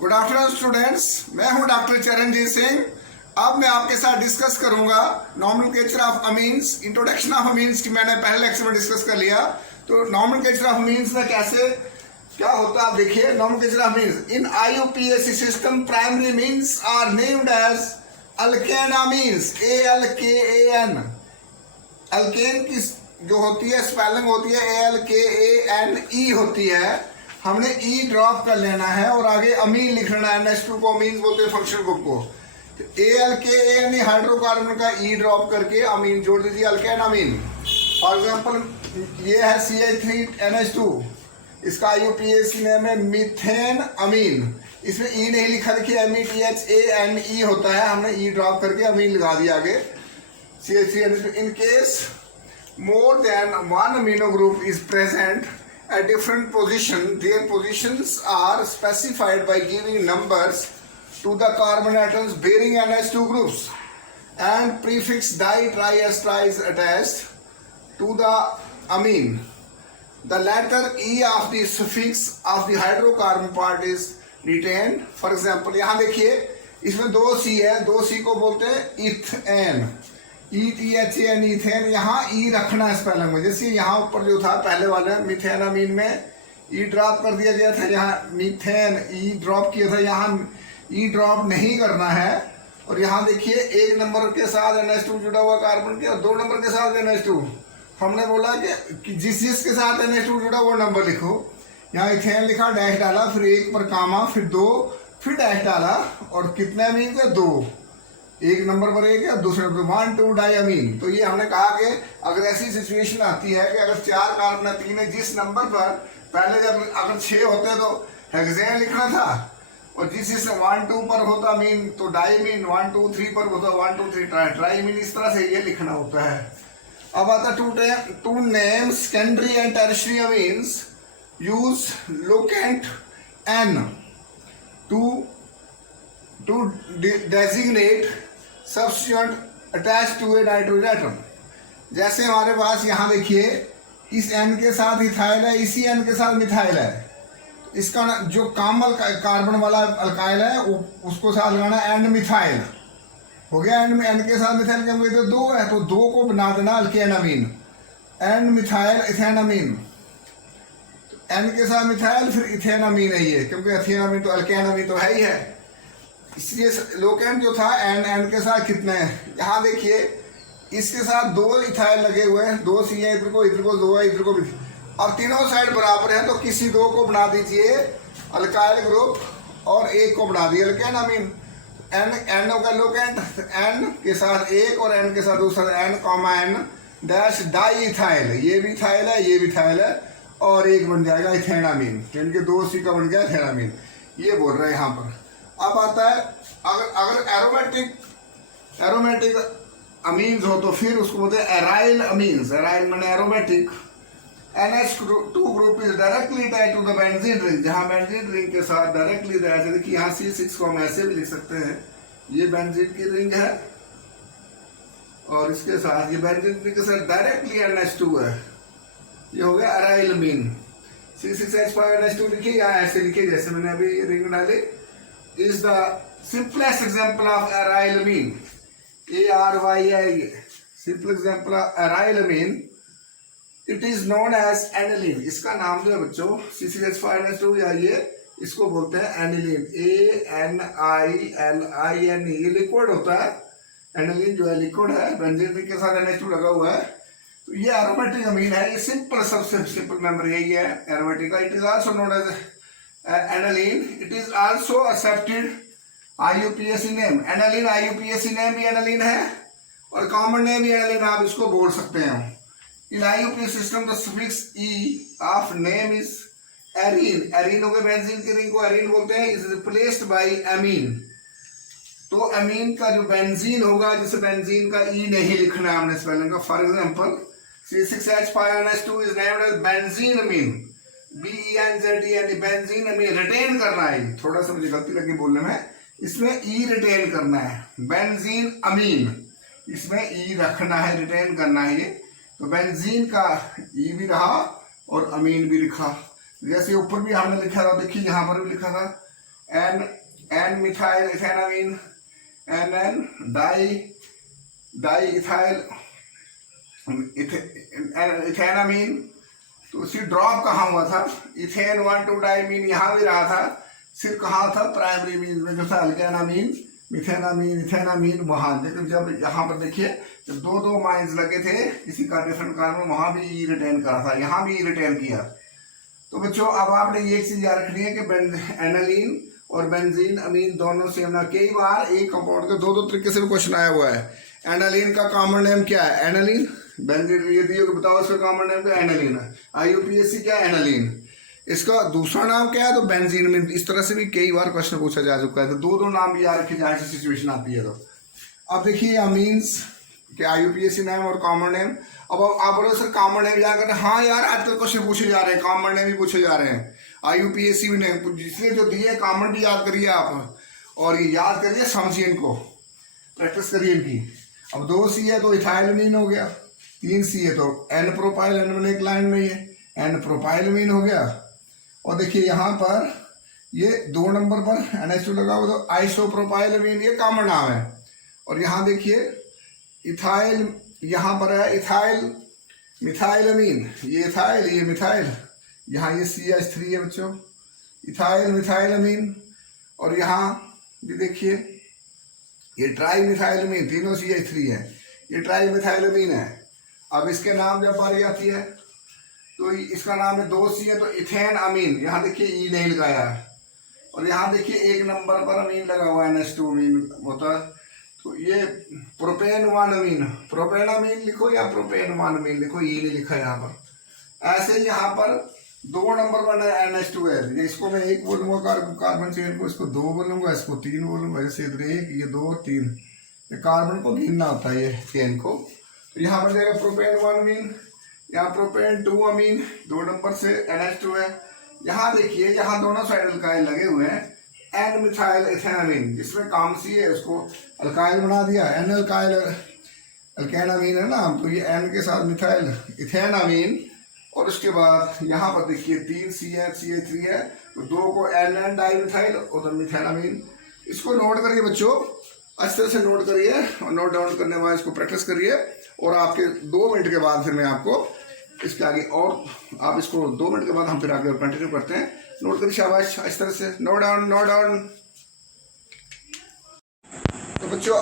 Good afternoon students, मैं हूं doctor Charanjit Singh. अब मैं आपके साथ डिस्कस करूंगा nomenclature of amines. Introduction of amines की मैंने पहले लेक्चर में डिस्कस कर लिया। तो नॉमेनक्लेचर ऑफ अमीन्स में कैसे क्या होता है आप देखिए। Nomenclature of amines in IUPAC system primary amines are named as alkane amines, ALKAN। Alkane की जो होती है स्पेलिंग होती है ALKANE होती है। हमने ई ड्रॉप कर लेना है और आगे अमीन लिखना है। NH2 को अमीन बोलते हैं फंक्शनल ग्रुप को। तो ALKAN हाइड्रोकार्बन का ई ड्रॉप करके अमीन जोड़ दीजिए, अल्केन अमीन। फॉर एग्जांपल ये है CH3NH2, इसका IUPAC नेम है मीथेन अमीन। इसमें ई नहीं लिखा, देखिए METHANE होता है। हमने ई ड्रॉप करके अमीन लगा दिया आगे CH3NH2। In case more than one amino group is present at different position, their positions are specified by giving numbers to the carbon atoms bearing NH2 groups and prefix di, tri, ester is attached to the amine. The letter E of the suffix of the hydrocarbon part is retained. For example, यहाँ देखिए इसमें दो C है, दो C को बोलते हैं ethane, ETHAN ethane. यहाँ ई रखना है स्पेलिंग में। जैसे यहाँ ऊपर जो था पहले वाले मिथेन अमीन में ई ड्रॉप कर दिया गया था, यहाँ मीथेन ई ड्रॉप किया था, यहाँ ई ड्रॉप नहीं करना है। और यहाँ देखिए एक नंबर के साथ NH2 जुड़ा हुआ कार्बन के और दो नंबर के साथ NH2। हमने बोला कि जिस जिसके साथ NH2 जुड़ा वो नंबर लिखो। यहाँ इथेन लिखा, डैश डाला, फिर एक पर कामा, फिर दो, फिर डैश डाला। और कितने अमीन थे? दो। एक नंबर पर एक है, दूसरे पर 1 2 डाई अमीन। तो ये हमने कहा कि अगर ऐसी सिचुएशन आती है कि अगर 4 कार्बन है, 3 है, जिस नंबर पर पहले जब अगर 6 होते तो हेक्सेन लिखना था, और जिस 1 2 पर होता अमीन तो डाई अमीन, 1 2 3 पर होता 1 2 3 ट्राई अमीन। इस तरह से ये लिखना होता है। अब आता to name secondary and tertiary amines use locant N to designate substituent attached to a nitrogen atom। जैसे हमारे पास यहाँ देखिए इस N के साथ इथाइल है, इसी N के साथ मिथाइल है। इसका जो कामल कार्बन वाला अल्काइल है उसको साथ लगाना N मिथाइल हो गया। N के साथ मिथाइल क्योंकि तो दो है, तो दो को बना देना अल्केन अमीन, N मिथाइल इथेन अमीन। N के साथ मिथाइल फिर इथेन अमीन है ये, क्योंकि इथेन अमीन तो अल्केन अमीन तो है ही है। इसलिए लोकेंट जो था N के साथ कितने हैं यहाँ देखिए, इसके साथ दो इथाइल लगे हुए हैं, दो सी है, इधर को दो है, इधर को भी, और तीनों साइड बराबर है। तो किसी दो को बना दीजिए अल्काइल ग्रुप और एक को बना दिए अल्केन अमीन। N होगा लोकेंट, N के साथ एक और N के साथ दूसरा N, डैश डाई इथाइल। ये भी इथाइल है, ये भी इथाइल है, और एक बन जाएगा इथेन अमीन। इनके दो सी का बन गया इथेन अमीन। ये बोल रहे हैं यहाँ पर। अब आता है अगर एरोमेटिक अमीन्स हो तो फिर उसको बोलते हैं एराइल अमीन्स। एराइल माने aromatic. NH2 group is directly attached to the benzene ring, जहाँ बेंजीन रिंग के साथ डायरेक्टली अटैच है। देखिए यहाँ C6 को हम ऐसे भी लिख सकते हैं, ये बेंजीन की रिंग है और इसके साथ ये बेंजीन रिंग के साथ डायरेक्टली NH2 है। ये हो गया एराइल अमीन। C6H5NH2 लिखिए, या ऐसे लिखिए जैसे मैंने अभी रिंग डाली। is the simplest example of aryl amine, ARYL, simple example of aryl amine। it is known as aniline। इसका नाम जो है बच्चों C6H5NH2 या ये इसको बोलते हैं एनिलीन, ANILINE। ये लिक्विड होता है, एनिलीन जो है लिक्विड है, बेंजीन रिंग के साथ NH2 लगा हुआ है। तो ये एरोमेटिक अमीन है। ये सिंपल, सबसे सिंपल मेंबर यही है एरोमेटिक का। It is also known as aniline। it is also accepted IUPAC name। aniline IUPAC name भी aniline है और कॉमन नेम भी aniline, आप इसको बोल सकते हैं। in IUPAC system the suffix E of name is arene। arene हो गए, बेंजीन की रिंग को arene बोलते हैं। is replaced by amine। तो अमीन का जो बेंजीन होगा, जिसे बेंजीन का E नहीं लिखना है हमने स्पेलिंग का। For example C6H5NH2 is named as benzene amine, BENZENE, benzene amine. Written करना है, थोड़ा सा मुझे गलती लगी बोलने में, इसमें ई रिटेन करना है। बेंजीन अमीन, इसमें ई रखना है, रिटेन करना है ये। तो बेंजीन का ई भी रहा और अमीन भी लिखा। जैसे ऊपर भी हमने लिखा था, देखिए यहाँ पर भी लिखा था N methyl ethanamine, N di ethyl ethanamine. तो उसी ड्रॉप कहाँ हुआ था, इथेन 1,2 डाइमीन यहाँ भी रहा था, सिर्फ कहाँ था प्राइमरी मीन में जो था अल्केनामीन, मिथेनामीन, इथेनामीन वहाँ। लेकिन जब यहाँ पर देखिए जब दो माइंस लगे थे किसी का डिफरेंट कार्बन, वहाँ भी ई रिटेन करा था, यहाँ भी ई रिटेन किया। तो बच्चों अब आपने ये चीज याद रखनी है कि एनालीन और बेंजीन अमीन दोनों सेम ना। कई बार एक कंपाउंड के दो तरीके से भी क्वेश्चन आया हुआ है। एनालीन का कॉमन नेम क्या है, एनालीन। बेंजीन ये दियो कि बताओ इसका कॉमन नेम क्या, एनालीन है। IUPAC क्या है, एनालीन। इसका दूसरा नाम क्या है, तो बेंजीन में। इस तरह से भी कई बार क्वेश्चन पूछा जा चुका है, तो दो नाम भी याद रखे जाए ऐसी सिचुएशन आती है। तो अब देखिए अमीन्स के IUPAC नेम और कॉमन नेम। अब आप बोलो सर कॉमन नेम याद करना, हाँ यार आजकल क्वेश्चन पूछे जा रहे हैं, कॉमन नेम भी पूछे जा रहे हैं, IUPAC भी नहीं, जिसने जो दिए कॉमन भी याद करिए आप, और ये याद करिए, समझिए इनको, प्रैक्टिस करिए इनकी। अब 2 C है तो इथाइलमीन हो गया, 3 C है तो N प्रोपाइल, N एक लाइन में ये N प्रोपाइलमीन हो गया। और देखिए यहाँ पर ये 2 नंबर पर NH2 लगा हुआ तो आइसोप्रोपाइलमीन, ये कॉमन नाम है। और यहाँ देखिए इथाइल, यहाँ पर है इथाइल मिथाइलमीन, ये इथाइल ये मिथाइल, यहाँ ये CH3 है बच्चों, इथाइल मिथाइलमीन। और यहाँ भी देखिए ये ट्राई मिथाइलमीन, तीनों CH3 है, ये ट्राई मिथाइलमीन है। अब इसके नाम जब बारी आती है तो इसका नाम है 2 C है तो इथेन अमीन, यहाँ देखिए ई नहीं लगाया है। और यहाँ देखिए 1 नंबर पर अमीन लगा हुआ है, NH2 अमीन होता है। तो ये प्रोपेन 1 अमीन, प्रोपेन अमीन लिखो या प्रोपेन 1 अमीन लिखो, ई नहीं लिखा यहाँ पर। ऐसे यहाँ पर 2 नंबर पर NH2 है, इसको मैं 1 बोलूंगा कार्बन चेन को, इसको 2 बोलूंगा, इसको 3 बोलूंगा, जैसे इधर 1 ये 2 3, ये कार्बन को गिनना होता है ये चेन को। तो यहाँ पर जाएगा प्रोपेन 1 अमीन, यहाँ प्रोपेन 2 अमीन, 2 नंबर से NH2 है। यहाँ देखिए यहाँ दोनों साइड अल्काइल लगे हुए हैं, N मिथाइल इथेनामीन, जिसमें काम सी है उसको अल्काइल बना दिया, N अल्काइल अल्केनामीन है ना, तो ये N के साथ मिथाइल इथेनामीन। और उसके बाद यहाँ पर देखिए 3 C है, CH3 है, तो 2 को N डाइमिथाइल और मिथेनामीन। इसको नोट करिए बच्चों, अच्छी तरह से नोट करिए, और नोट डाउन करने के बाद इसको प्रैक्टिस करिए। और आपके 2 मिनट के बाद फिर मैं आपको इसके आगे, और आप इसको 2 मिनट के बाद हम फिर आगे कंटिन्यू करते हैं। नोट करिए शाबाश, इस तरह से नोट डाउन। तो बच्चों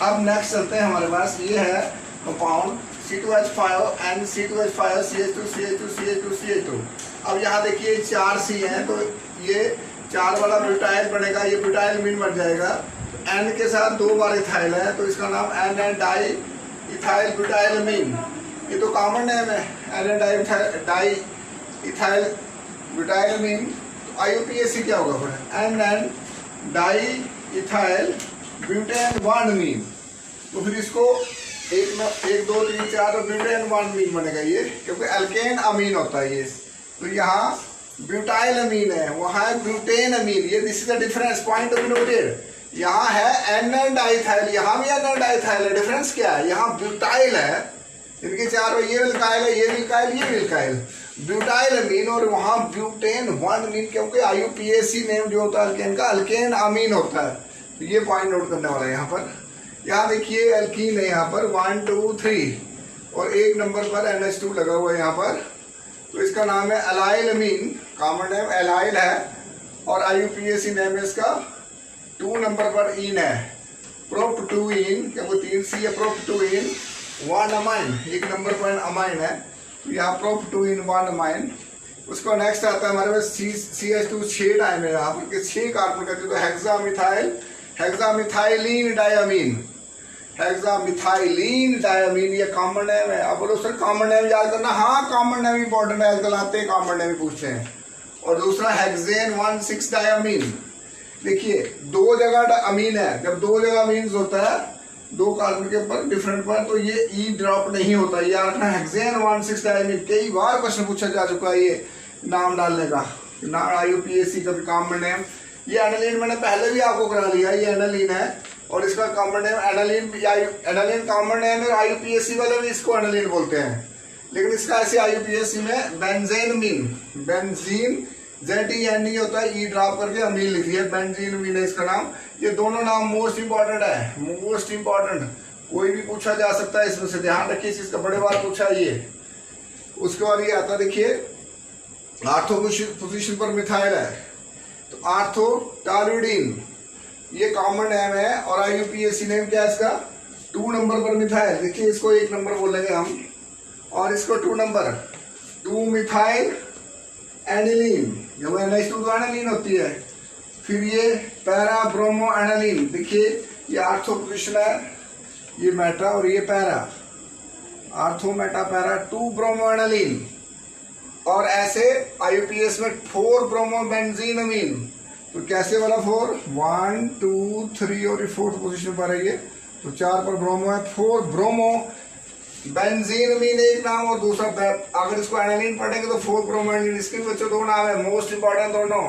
अब नेक्स्ट चलते हैं, हमारे पास ये है compound C2H5 and C2H5 CH2। अब यहाँ देखिए 4 C है तो ये 4 वाला ब्यूटाइल बनेगा, ये ब्यूटाइलमीन बन जाएगा। तो N के साथ 2 बार इथाइल है तो इसका नाम N डाई इथाइल ब्यूटाइलमीन, ये तो कॉमन नेम है, N डाई इथाइल ब्यूटाइलमीन। तो IUPAC क्या होगा फिर, N डाई इथाइल ब्यूटेन 1 अमीन। तो फिर इसको 1 2 3 4 तो ब्यूटेन 1 अमीन बनेगा ये, क्योंकि अल्केन अमीन होता है ये। तो यहाँ ब्यूटाइल अमीन है, वहाँ है ब्यूटेन अमीन, ये this is the difference, point to be noted. यहाँ है N डाइथाइल, यहाँ भी N डाइथाइल है, डिफरेंस क्या है, यहाँ ब्यूटाइल है, इनके चारों ये विल्काइल है, ये विल्काइल, ये विल्काइल, ब्यूटाइल अमीन। और वहाँ ब्यूटेन 1 अमीन, क्योंकि IUPAC नेम जो होता है अल्केन का, अल्केन अमीन होता है। तो ये पॉइंट नोट करने वाला है यहाँ पर। यहाँ देखिए अल्कीन है, यहाँ पर 1 2 3 और 1 नंबर पर NH2 लगा हुआ है यहाँ पर, तो इसका नाम है एलाइल अमीन, कॉमन नेम एलाइल है। और IUPAC नेम है इसका 2 नंबर पर इन है, प्रोपटूइन, क्योंकि 3 C है, प्रोपटूइन 1 अमाइन, 1 नंबर पर अमाइन है, तो यहाँ प्रोपटूइन 1 अमाइन। उसको नेक्स्ट आता है हमारे पास CH2 6 टाइम है, यहाँ पर 6 कार्बन करते तो हेक्सामिथाइलीन डायमीन, हेक्सामिथाइलीन डायमीन, ये कॉमन नेम है। अब बोलो सर कॉमन नेम याद करना, हाँ कॉमन नेम इंपॉर्टेंट है, आजकल आते हैं कॉमन नेम पूछते हैं। और दूसरा हेक्सेन 1,6 डायमीन। देखिए 2 जगह अमीन है, जब 2 जगह अमीन होता है 2 कार्बन के ऊपर डिफरेंट पर, तो ये ई ड्रॉप नहीं होता, याद रखना। हेक्सेन 1,6 डायमीन, कई बार क्वेश्चन पूछा जा चुका है ये नाम डालने का, नाम IUPAC का भी कॉमन नेम। ये एनालीन मैंने पहले भी आपको करा लिया, ये एनालीन है और इसका common name aniline, aniline common name है, IUPAC वाले भी इसको एनालीन बोलते हैं, लेकिन इसका ऐसे IUPAC में बेंजीनमीन, बेंजीन ZENE होता है, ई ड्रॉप करके अमीन लिखी है, बेंजीन अमीन है इसका नाम। ये दोनों नाम मोस्ट इंपॉर्टेंट है, मोस्ट इंपॉर्टेंट, कोई भी पूछा जा सकता है इसमें से, ध्यान रखिए इस चीज का, बड़े बार पूछा है ये। उसके बाद ये आता देखिए आर्थो पोजीशन पर मिथाइल है, तो आर्थो टॉल्यूडीन ये कॉमन नेम है, और IUPAC नेम क्या है इसका, 2 नंबर पर मिथाइल। देखिए इसको 1 नंबर बोलेंगे हम, और इसको 2 नंबर, 2 मिथाइल एनिलीन, जब NH2 तो एनिलीन होती है। फिर ये पैरा ब्रोमो एनिलीन, देखिए ये आर्थो पोजीशन है, ये मेटा और ये para, ortho Meta para, 2 bromo aniline. और ऐसे IUPAC में 4 ब्रोमो बेंजीन अमीन, तो कैसे वाला 4, 1 2 3 और ये 4th पोजीशन पर है ये, तो 4 पर ब्रोमो है, 4 ब्रोमो बेंजीन अमीन एक नाम, और दूसरा अगर इसको एनालिन पढ़ेंगे तो 4 ब्रोमो एनालिन। इसके बच्चों 2 नाम है, मोस्ट इंपॉर्टेंट दोनों,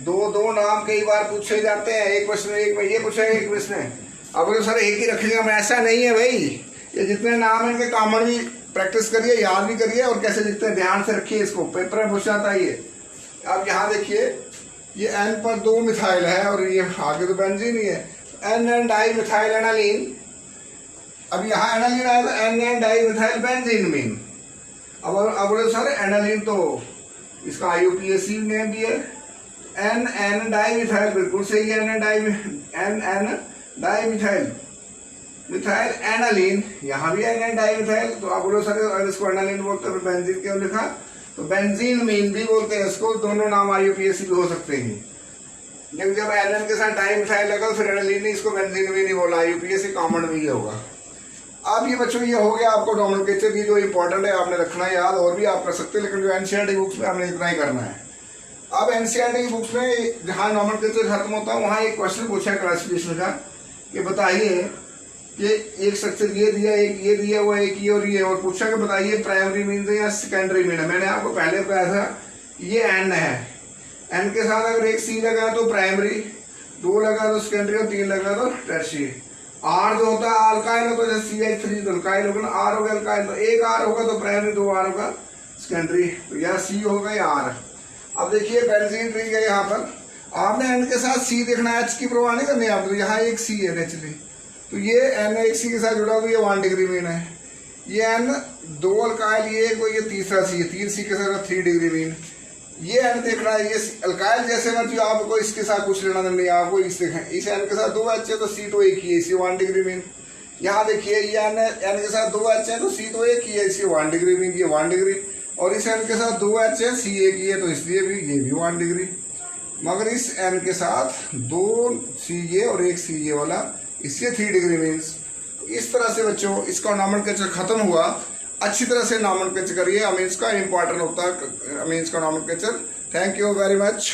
दो नाम कई बार पूछे जाते हैं, एक प्रश्न एक में ये पूछा एक प्रश्न है। अब सर एक ही रखेगा, मैं ऐसा नहीं है भाई, ये जितने नाम है इनके कॉमन भी प्रैक्टिस करिए, याद भी करिए, और कैसे लिखते हैं ध्यान से रखिए, इसको पेपर में पूछ जाता है ये। अब यहाँ देखिए ये N पर 2 मिथाइल है, और ये आगे तो बेंजीन ही है, N and di methyl aniline. अब यहाँ एनालिन आया तो N and di methyl benzene mean. अब सर एनालिन तो इसका IUPAC नेम भी है, N डाई मिथाइल, बिल्कुल सही है, N di methyl methyl aniline, यहाँ भी N डाई मिथाइल। तो आप बोलो सर इसको एनालिन बोलते हैं, बेंजीन क्यों लिखा, तो बेंजीन मीन भी बोलते हैं इसको, दोनों नाम IUPAC भी हो सकते हैं। लेकिन जब एन के साथ डाई मिथाइल लगा तो फिर एनालिन ने इसको बेंजीन मीन नहीं बोला, IUPAC कॉमन भी होगा। अब ये बच्चों ये हो गया आपको नोमेनक्लेचर की जो इंपॉर्टेंट है आपने रखना है याद, और भी आप कर सकते हैं, लेकिन जो NCERT बुक्स में आपने इतना ही करना है। अब NCERT की बुक्स में जहाँ नोमेनक्लेचर खत्म होता है वहाँ एक क्वेश्चन पूछा है क्लासिफिकेशन का, कि बताइए कि एक स्ट्रक्चर ये दिया, एक ये दिया हुआ, एक ये और पूछा कि बताइए प्राइमरी मीन है या सेकेंडरी मीन है। मैंने आपको पहले बताया था ये N है, N के साथ अगर एक C लगा तो प्राइमरी, 2 लगा तो सेकेंडरी, और 3 लगा तो टर्शियरी। R जो होता है अल्काइल होता है, जैसे CH3 तो अल्काइल होगा ना, R हो गया अल्काइल, तो एक R होगा तो प्राइमरी, 2 R होगा सेकेंडरी, तो या C होगा या R। अब देखिए बेंजीन रिंग है, यहाँ पर आपने N के साथ C देखना है, H की परवाह नहीं करनी आपको, यहाँ एक C है नेचुरली, तो ये N एक C के साथ जुड़ा हुआ, ये 1 डिग्री मीन है। ये N 2 अल्काइल, ये तीसरा C है, 3 C के साथ 3 डिग्री मीन। ये N देखना है, ये अल्काइल जैसे मत जो आपको इसके साथ कुछ लेना नहीं, आपको इस देखें, इस N के साथ 2 H है तो C तो एक ही है, इसी 1 डिग्री मीन। यहाँ देखिए ये N के साथ 2 H है तो C तो एक ही है, इसी 1 डिग्री मीन, ये 1 डिग्री, और इस N के साथ 2 H है, C एक ही है, तो इसलिए भी ये भी 1 डिग्री। मगर इस N के साथ 2 C ये और एक C ये वाला, इससे 3 डिग्री मीन्स। इस तरह से बच्चों इसका नोमेनक्लेचर खत्म हुआ, अच्छी तरह से नोमेनक्लेचर करिए, अमीन्स का इंपॉर्टेंट होता है अमीन्स का nomenclature. Thank you very much.